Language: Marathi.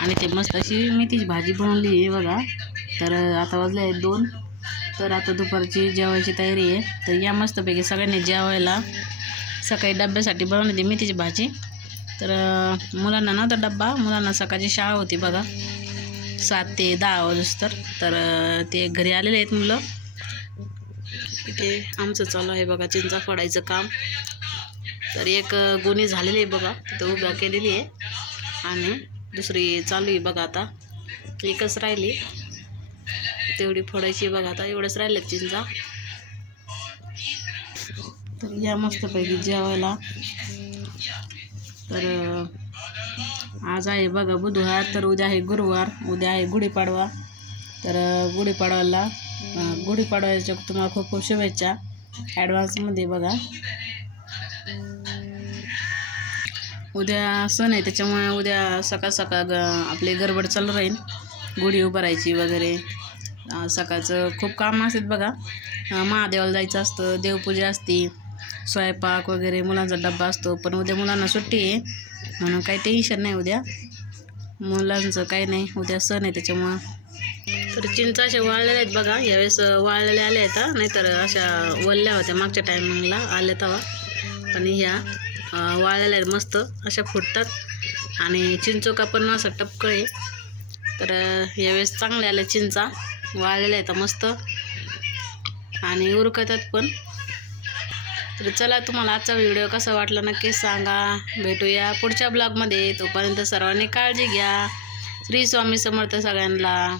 आणि ते मस्त अशी मेथीची भाजी बनवली आहे बघा। तर आता वाजले आहेत 2। तर आता दुपारची जेवायची तयारी आहे। तर या मस्तपैकी सगळ्यांनी जेवायला। सकाळी डब्यासाठी बनवली मेथीची भाजी। तर मुलांना ना तर डब्बा, मुलांना सकाळची शाळा होती बघा 7 ते 10 वाजता। तर ते घरी आलेले आहेत मुलं। इथे आमचं चालू आहे बघा चिंचा फोडायचं काम। तर एक गोणी झालेली आहे बघा, तिथं उभ्या केलेली आहे आणि दुसरी चालू आहे बघा। आता एकच राहिली, तेवढी फोडायची बघा। आता एवढंच राहिलं चिंचा। तर या मस्तपैकी जेवायला। तर आज आहे बघा बुधवार, तर उद्या आहे गुरुवार, उद्या आहे गुढीपाडवा। तर गुढीपाडव्याच्या तुम्हाला खूप खूप शुभेच्छा ॲडव्हान्समध्ये बघा। उद्या सण आहे, त्याच्यामुळे उद्या सकाळ सकाळ आपली गडबड चालू राहील, गुढी उभारायची वगैरे। सकाळचं खूप काम असतात बघा। महादेवाला जायचं असतं, देवपूजा असते, स्वयंपाक वगैरे, मुलांचा डब्बा असतो। पण उद्या मुलांना सुट्टी आहे म्हणून काही टेन्शन नाही उद्या मुलांचं, काही नाही, उद्या सण आहे त्याच्यामुळं। तर चिंचा अशा वाळलेल्या आहेत बघा, यावेळेस वाळलेल्या आल्या आहेत, नाहीतर अशा वल्ल्या होत्या मागच्या टायमिंगला आल्या तेव्हा। पण ह्या वाळलेल्या आहेत, मस्त अशा फुटतात आणि चिंचोका पण असं टपकं आहे। तर यावेळेस चांगल्या आल्या चिंचा, वाळलेल्या आहेत मस्त आणि उरकतात पण। तर चला, तुम्हाला आजचा व्हिडिओ कसा वाटला नक्की सांगा। भेटूया पुढच्या ब्लॉगमध्ये, तोपर्यंत सर्वांनी काळजी घ्या। श्री स्वामी समर्थ सगळ्यांना।